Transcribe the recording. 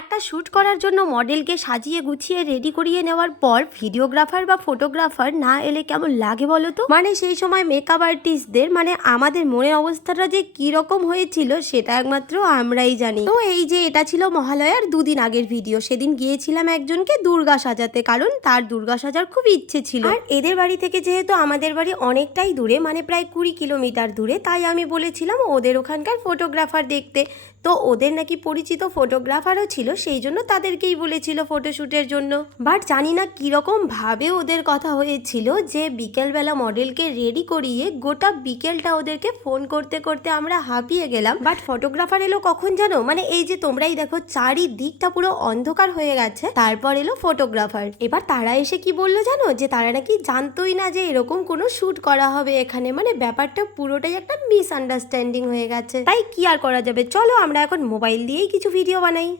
একটা শ্যুট করার জন্য মডেলকে সাজিয়ে গুছিয়ে রেডি করিয়ে নেওয়ার পর ভিডিওগ্রাফার বা ফটোগ্রাফার না এলে কেমন লাগে বলো তো। মানে সেই সময় মেকআপ আর্টিস্টদের মানে আমাদের মনের অবস্থাটা যে কি রকম হয়েছিল সেটা একমাত্র আমরাই জানি। তো এই যে এটা ছিল মহালয়ার দুদিন আগের ভিডিও। সেদিন গিয়েছিলাম একজনকে দুর্গা সাজাতে, কারণ তার দুর্গা সাজার খুব ইচ্ছে ছিল। আর এদের বাড়ি থেকে যেহেতু আমাদের বাড়ি অনেকটাই দূরে, মানে প্রায় 20 কিলোমিটার দূরে, তাই আমি বলেছিলাম ওদের ওখানকার ফটোগ্রাফার দেখতে। তো ওদের নাকি পরিচিত ফটোগ্রাফারও ছিল, সেই জন্য তাদেরকেই বলেছিল ফটোশ্যুটের জন্য। বাট জানি না কিরকম ভাবে ওদের কথা হয়েছিল যে বিকেলবেলা মডেলকে রেডি করিয়ে গোটা বিকেলটা ওদেরকে ফোন করতে করতে আমরা হাঁপিয়ে গেলাম। বাট ফটোগ্রাফার এলো কখন জানো, মানে এই যে তোমরাই দেখো চারিদিকটা পুরো অন্ধকার হয়ে গেছে, তারপর এলো ফটোগ্রাফার। এবার তারা এসে কি বললো জানো, যে তারা নাকি জানতোই না যে এরকম কোনো শ্যুট করা হবে এখানে। মানে ব্যাপারটা পুরোটাই একটা মিসআন্ডারস্ট্যান্ডিং হয়ে গেছে। তাই কি আর করা যাবে, চলো আমরা এখন মোবাইল দিয়েই কিছু ভিডিও বানাই।